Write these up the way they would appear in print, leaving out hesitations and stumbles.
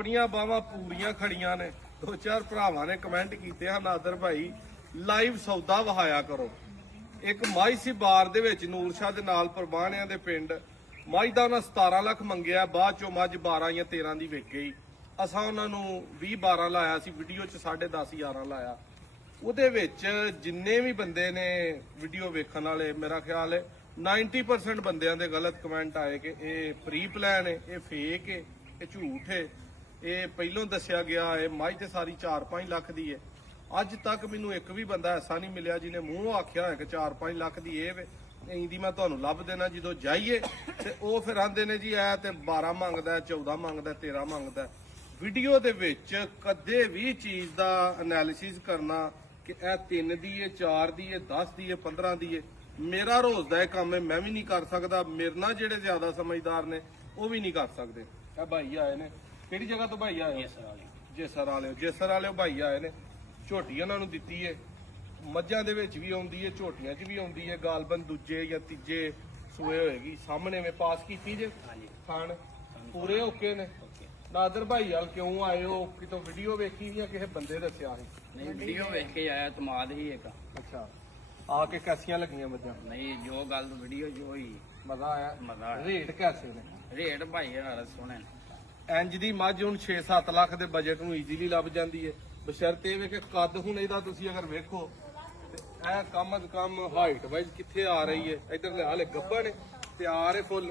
ਆਪਣੀਆਂ ਬਾਹਾਂ ਪੂਰੀਆਂ ਖੜੀਆਂ ਨੇ। ਦੋ ਚਾਰ ਭਰਾਵਾਂ ਨੇ ਕਮੈਂਟ ਕੀਤੇ ਹਨ, ਨਾਦਰ ਭਾਈ ਲਾਈਵ ਸੌਦਾ ਵਹਾਇਆ ਕਰੋ। ਇੱਕ ਮਾਈ ਸੀ ਬਾਰ ਦੇ ਵਿੱਚ ਨੂਰਸ਼ਾਹ ਦੇ ਨਾਲ ਪ੍ਰਵਾਨਿਆਂ ਦੇ ਪਿੰਡ ਮਾਈ ਦਾ ਉਹਨਾਂ 17 ਲੱਖ ਮੰਗਿਆ, ਬਾਅਦ ਚੋਂ ਮੱਝ 12 ਜਾਂ 13 ਦੀ ਵਿਕ ਗਈ। ਅਸਾਂ ਉਹਨਾਂ ਨੂੰ 20-12 ਲਾਇਆ ਸੀ, ਵੀਡੀਓ 'ਚ 10.5-11 ਲਾਇਆ। ਉਹਦੇ ਵਿੱਚ ਜਿੰਨੇ ਵੀ ਬੰਦੇ ਨੇ ਵੀਡੀਓ ਵੇਖਣ ਵਾਲੇ, ਮੇਰਾ ਖਿਆਲ ਹੈ 90% ਬੰਦਿਆਂ ਦੇ ਗਲਤ ਕਮੈਂਟ ਆਏ ਕਿ ਇਹ ਪ੍ਰੀ ਪਲਾਨ ਹੈ, ਇਹ ਫੇਕ ਹੈ, ਇਹ ਝੂਠ ਹੈ, ਇਹ ਪਹਿਲੋਂ ਦੱਸਿਆ ਗਿਆ ਹੈ। ਮੱਝ ਤੇ ਸਾਰੀ 4-5 ਲੱਖ ਦੀ ਹੈ। ਅੱਜ ਤੱਕ ਮੈਨੂੰ ਇੱਕ ਵੀ ਬੰਦਾ ਐਸਾ ਨਹੀਂ ਮਿਲਿਆ ਜਿਹਨੇ ਮੂੰਹੋਂ ਆਖਿਆ ਹੋਇਆ ਕਿ 4-5 ਲੱਖ ਦੀ ਇਹ ਵੇ। ਇੰਦੀ ਮੈਂ ਤੁਹਾਨੂੰ ਲੱਭ ਦੇਣਾ। ਜਦੋਂ ਜਾਈਏ ਤੇ ਉਹ ਫਿਰ ਆਂਦੇ ਨੇ ਜੀ ਇਹ ਤੇ 12 ਮੰਗਦਾ, 14 ਮੰਗਦਾ, 13 ਮੰਗਦਾ। ਵੀਡੀਓ ਦੇ ਵਿੱਚ ਕਦੇ ਵੀ ਚੀਜ਼ ਦਾ ਐਨਾਲਿਸਿਸ ਕਰਨਾ ਕਿ ਇਹ 3 ਦੀ ਹੈ, 4 ਦੀ ਹੈ, 10 ਦੀ ਹੈ, 15 ਦੀ ਹੈ, ਮੇਰਾ ਰੋਜ਼ ਦਾ ਇਹ ਕੰਮ ਹੈ, ਮੈਂ ਵੀ ਨਹੀਂ ਕਰ ਸਕਦਾ। ਮੇਰੇ ਨਾਲ ਜਿਹੜੇ ਜ਼ਿਆਦਾ ਸਮਝਦਾਰ ਨੇ ਉਹ ਵੀ ਨਹੀਂ ਕਰ ਸਕਦੇ। ਇਹ ਭਾਈ ਆਏ ਨੇ, ਕਿਹੜੀ ਜਗ੍ਹਾ ਤੋਂ ਭਾਈ ਆਏ? ਜੇਸਰ ਵਾਲੇ ਭਾਈ ਆਏ ਨੇ। ਝੋਟੀ ਉਹਨਾਂ ਨੂੰ ਦਿੱਤੀ ਹੈ, ਮੱਝਾਂ ਦੇ ਵਿੱਚ ਵੀ ਆਉਂਦੀ ਹੈ, ਝੋਟੀਆਂ 'ਚ ਵੀ ਆਉਂਦੀ ਹੈ। ਗਾਲਬਨ ਦੂਜੇ ਜਾਂ ਤੀਜੇ ਸੂਏ ਹੋਏਗੀ। ਸਾਹਮਣੇ ਮੈਂ ਪਾਸ ਕੀਤੀ ਜੇ ਖਾਣ ਪੂਰੇ ਓਕੇ ਨੇ। ਨਾਦਰ ਭਾਈ ਹਾਲ ਕਿਉਂ ਆਏ ਹੋ? ਕਿਤੋਂ ਵੀਡੀਓ ਵੇਖੀ ਜਾਂ ਕਿਸੇ ਬੰਦੇ ਦੱਸਿਆ ਸੀ? ਨਹੀਂ, ਵੀਡੀਓ ਵੇਖ ਕੇ ਆਇਆ, ਤਮਾਦ ਹੀ ਇੱਕ। ਅੱਛਾ, ਆ ਕੇ ਕੈਸੀਆਂ ਲੱਗੀਆਂ ਮੱਝਾਂ? ਨਹੀਂ, ਜੋ ਗੱਲ ਵੀਡੀਓ ਜੋ ਹੋਈ ਮਜ਼ਾ ਆਇਆ। ਮਜ਼ਾ ਆਇਆ। ਰੇਟ ਕੈਸੇ ਨੇ? ਰੇਟ ਭਾਈ ਯਾਰ ਸੋਹਣੇ ਇੰਜ ਦੀ ਮੱਝ ਹੁਣ 6-7 ਲੱਖ ਦੇ ਬਜਟ ਨੂੰ ਈਜ਼ੀਲੀ ਲੱਭ ਜਾਂਦੀ ਹੈ, ਬਸ਼ਰਤੇ ਇਹ ਕਿ ਕੱਦ ਹੁਣ ਇਹਦਾ ਤੁਸੀਂ ਅਗਰ ਵੇਖੋ ਤੇ ਇਹ ਕਮ ਅਜ਼ ਕਮ ਹਾਈਟ ਵਾਈਜ਼ ਕਿੱਥੇ ਆ ਰਹੀ ਹੈ। ਇਧਰ ਲੈ ਹਾਲੇ ਗੱਬੜ ਨੇ, ਤਿਆਰ ਹੈ ਫੁੱਲ।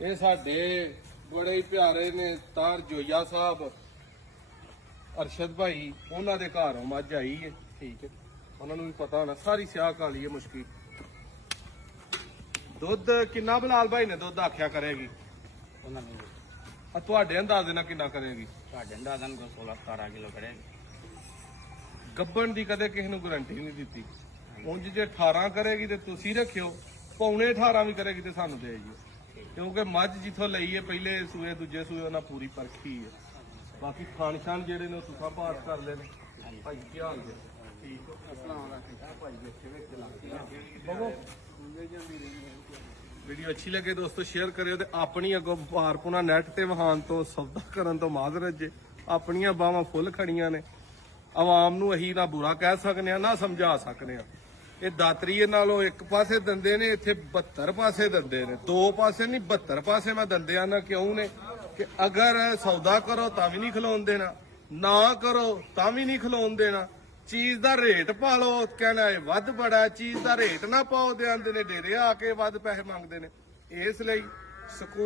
ਇਹ ਸਾਡੇ ਬੜੇ ਹੀ ਪਿਆਰੇ ਨੇ ਤਾਰ ਜੋਈਆ ਸਾਹਿਬ, ਅਰਸ਼ਦ ਭਾਈ, ਉਹਨਾਂ ਦੇ ਘਰੋਂ ਮੱਝ ਆਈ ਹੈ। ਠੀਕ ਹੈ, ਉਹਨਾਂ ਨੂੰ ਵੀ ਪਤਾ ਹੋਣਾ ਸਾਰੀ ਸਿਆਹ ਕਾਲੀ ਹੈ ਮੁਸ਼ਕੀ। ਦੁੱਧ ਕਿੰਨਾ ਬਲਾਲ ਭਾਈ ਨੇ ਦੁੱਧ ਆਖਿਆ ਕਰੇਗੀ? ਉਹਨਾਂ ਨੂੰ ਆ ਤੁਹਾਡੇ ਅੰਦਾਜ਼ੇ ਨਾਲ ਕਿੰਨਾ ਕਰੇਗੀ? ਤੁਹਾਡੇ ਅੰਦਾਜ਼ਨ ਕੋ 16-17 ਕਿਲੋ ਕਰੇਗੀ। ਗੱਬਣ ਦੀ ਕਦੇ ਕਿਸੇ ਨੂੰ ਗਾਰੰਟੀ ਨਹੀਂ ਦਿੱਤੀ। ਉਂਝ ਜੇ 18 ਕਰੇਗੀ ਤੇ ਤੁਸੀਂ ਰੱਖਿਓ, ਪੌਣੇ 18 ਵੀ ਕਰੇਗੀ ਤੇ ਸਾਨੂੰ ਦੇ ਜਿਓ, ਕਿਉਂਕਿ ਮੱਝ ਜਿੱਥੋਂ ਲਈ ਹੈ ਪਹਿਲੇ ਸੂਏ ਦੂਜੇ ਸੂਏ ਉਹਨਾਂ ਪੂਰੀ ਪਰਖੀ ਹੈ। ਬਾਕੀ ਖਾਣ ਛਾਣ ਜਿਹੜੇ ਨੇ ਉਹ ਤੁਸੀਂ ਪਾਸ ਕਰ ਲੈਣੇ। ਭਾਈ ਕੀ ਹਾਲ ਜੀ? ਠੀਕ ਹੋ? ਭਾਈ ਵੇਖੇ ਵੇਖ ਲਾ ਵੀਡੀਓ ਅੱਛੀ ਲੱਗੇ ਦੋਸਤੋ ਸ਼ੇਅਰ ਕਰਿਓ ਤੇ ਆਪਣੀ ਅੱਗੋਂ ਵਪਾਰ ਪੁਣਾ ਨੈਟ ਤੇ ਵਹਾਨ ਤੋਂ ਸੌਦਾ ਕਰਨ ਤੋਂ ਮਾਜ਼ਰਤ ਜੇ। ਆਪਣੀਆਂ ਬਾਹਾਂ ਫੁੱਲ ਖੜੀਆਂ ਨੇ। ਆਵਾਮ ਨੂੰ ਅਸੀਂ ਨਾ ਬੁਰਾ ਕਹਿ ਸਕਨੇ ਆ ਨਾ ਸਮਝਾ ਸਕਨੇ ਆ। ਇਹ ਦਾਤਰੀਏ ਨਾਲੋਂ ਇੱਕ ਪਾਸੇ ਦੰਦੇ ਨੇ, ਇੱਥੇ 72 ਪਾਸੇ ਦੰਦੇ ਨੇ। 2 ਪਾਸੇ ਨਹੀਂ 72 ਪਾਸੇ ਮੈਂ ਦੰਦਿਆਂ ਨਾ ਕਿਉਂ ਨੇ ਕਿ ਅਗਰ ਸੌਦਾ ਕਰੋ ਤਾਂ ਵੀ ਨਹੀਂ ਖਲੋਣ ਦੇਣਾ, ਨਾ ਕਰੋ ਤਾਂ ਵੀ ਨਹੀਂ ਖਲੋਣ ਦੇਣਾ। ਚੀਜ਼ ਦਾ ਰੇਟ ਪਾ ਲਓ, ਕਹਿਣਾ ਇਹ ਵੱਧ ਬੜਾ। ਚੀਜ਼ ਦਾ ਰੇਟ ਨਾ ਪਾਓ, ਦੇ ਆਂਦੇ ਨੇ ਡੇਰੇ ਆ ਕੇ ਵੱਧ ਪੈਸੇ ਮੰਗਦੇ ਨੇ। ਇਸ ਲਈ ਸਕੂਨ